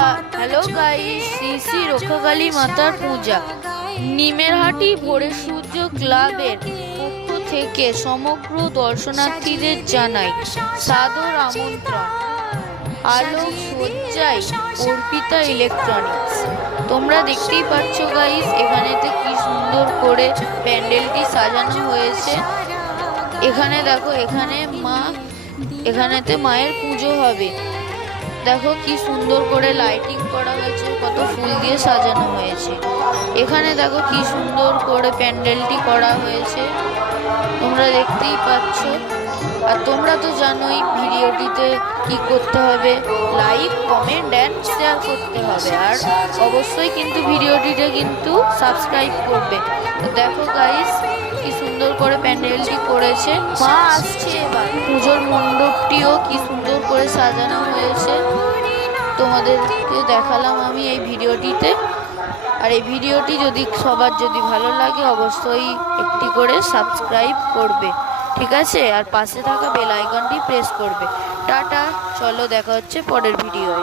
Hello guys, Shri Shri Rakshakali মাতার পূজা নিমেরহাটি ভোরের সূর্য ক্লাবের পক্ষ থেকে সমগ্র দর্শনার্থীদের জানাই সাদর আমন্ত্রণ। আলোক সজ্জায় অর্পিতা ইলেকট্রনিক্স। তোমরা দেখতেই পাচ্ছ গাইস, এখানেতে কি সুন্দর করে প্যান্ডেলটি সাজানো হয়েছে। এখানে দেখো, এখানেতে মায়ের পুজো হবে। দেখো কি সুন্দর করে লাইটিং করা হয়েছে, কত ফুল দিয়ে সাজানো হয়েছে। এখানে দেখো কি সুন্দর করে প্যান্ডেলটি করা হয়েছে, তোমরা দেখতেই পাচ্ছ। আর তোমরা তো জানোই ভিডিওটিতে কি করতে হবে, লাইক, কমেন্ট অ্যান্ড শেয়ার করতে হবে। আর অবশ্যই কিন্তু ভিডিওটিতে কিন্তু সাবস্ক্রাইব করবে। তো দেখো গাইস, কি সুন্দর করে প্যান্ডেলটি করেছে। মা আসছে এবার। পুজোর মণ্ডপটিও কি সুন্দর করে সাজানো হয়েছে, তোমাদেরকে দেখালাম আমি এই ভিডিওটিতে। আর এই ভিডিওটি সবার যদি ভালো লাগে, অবশ্যই একটি করে সাবস্ক্রাইব করবে, ঠিক আছে? আর পাশে থাকা বেল আইকনটি প্রেস করবে। টাটা, চলো দেখা হচ্ছে পরের ভিডিওয়।